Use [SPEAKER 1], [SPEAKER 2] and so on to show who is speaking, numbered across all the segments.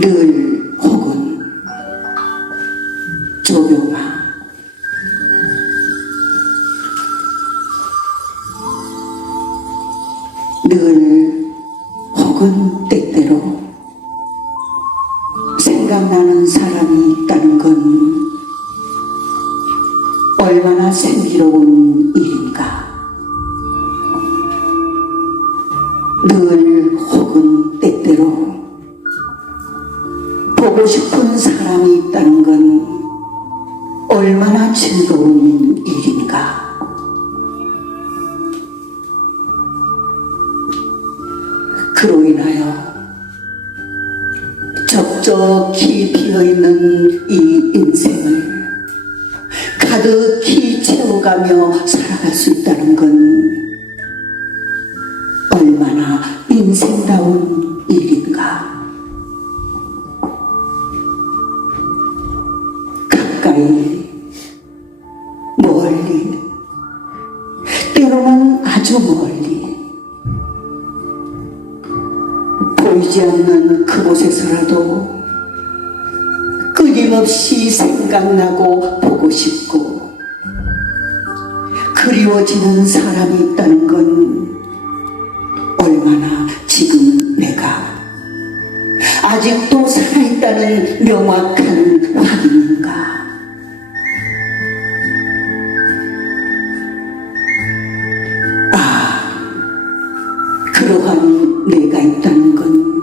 [SPEAKER 1] 늘 혹은 조교마 늘 혹은 때때로 생각나는 사람이 있다는 건 얼마나 생기로운 일인가. 늘 싶은 사람이 있다는 건 얼마나 즐거운 일인가. 그로 인하여 적적히 비어있는 이 인생을 가득히 채워가며 살아갈 수 있다는 건 얼마나 인생다운 가까이, 멀리, 때로는 아주 멀리, 보이지 않는 그곳에서라도 끊임없이 생각나고 보고 싶고 그리워지는 사람이 있다는 건 얼마나 지금 내가 아직도 살아있다는 명확한 그러한 내가 있다는 건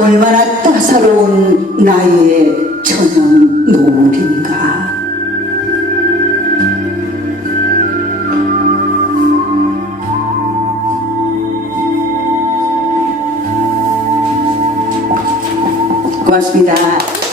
[SPEAKER 1] 얼마나 따사로운 나의 저녁 노을인가. 고맙습니다.